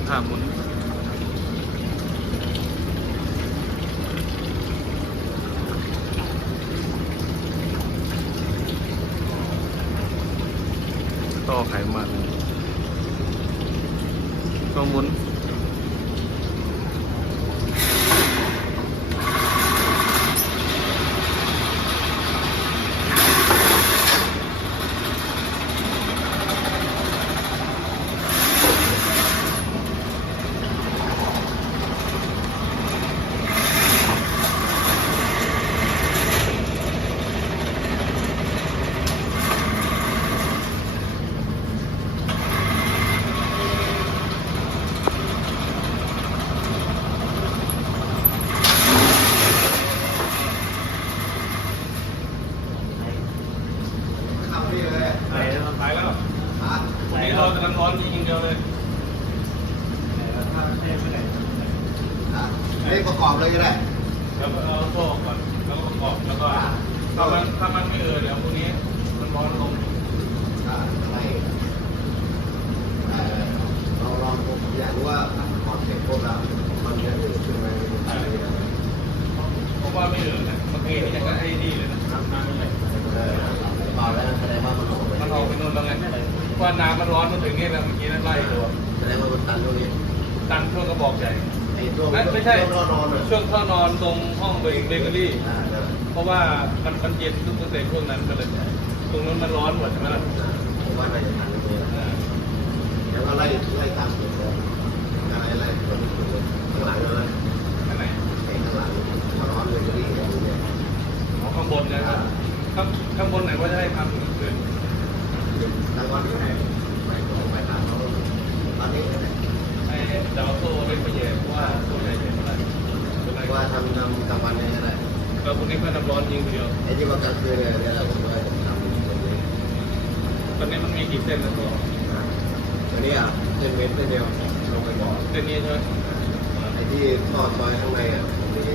ำท่าหมุนต่อไขมันก็หมุน เข้าที่เลยไหนมันไปแล้ววันนี้เรากำลังร้อนจริงเดียวเลยอะให้ประกอบเลยก็ได้แล้วก็เอาโซ่ก่อนแล้วก็ประกอบแล้วก็ถ้ามันถ้ามันไม่เออเดี๋ยวพรุ่งนี้มันร้อนลงอะอะไรเอ่อลองผมอยากรู้ว่าประกอบเสร็จปุ๊บแล้วมันจะเอืดขึ้นไหมเพราะว่าไม่เออนะเมื่อกี้นี่ยังก็ไอ้นี่เลยนะน้ำน้ำเลย ว่าน้ำมันร้อนมาถึงนี่แล้วเมื่อกี้นั่นไล่ตัวแสดงว่ามันตันตรงนี้ตันช่วงกระบอกใหญ่ไอ้ตัวเอ้ยไม่ใช่ตัวนอนเลยช่วงท่อนอนตรงห้องเบเบเกอรี่อ่านั่นแหละเพราะว่ามันมันเย็นทุกเปอร์เซ็นต์ช่วงนั้นก็เลยตรงนั้นมันร้อนหมดใช่ไหมล่ะอ่าผมว่าน่าจะตันตรงนี้เออแล้วก็ไล่ไล่ตามสุดเลยไล่ไล่ตัวนี้สุดเลยข้างหลังเลยอันไหนไอ้ข้างหลังมันร้อนเลยก็ดีอย่างนี้อ๋อข้างบนนะครับข้างข้างบนไหนว่าจะให้ทำเกิน เขาตอนนี้ให้ดาวโซ่เล่ไปแย่เพราะว่าตัวใหญ่ใหญ่เท่าไร่เป็นไรว่าทำทำกลางวันนี่ยอะไรก็พวกนี้เพื่อนน้ำร้อนยิงเดียวไอ้ที่ว่ากลางคืนเนี่ยเราผมว่าทำแบบนี้ตอนนี้มันมีกี่เส้นแล้วตัวอันนี้อะเส้นเม็ดเส้นเดียวลงไปบ่อเส้นนี้ใช่ไหมไอ้ที่ทอดซอยข้างในอะมี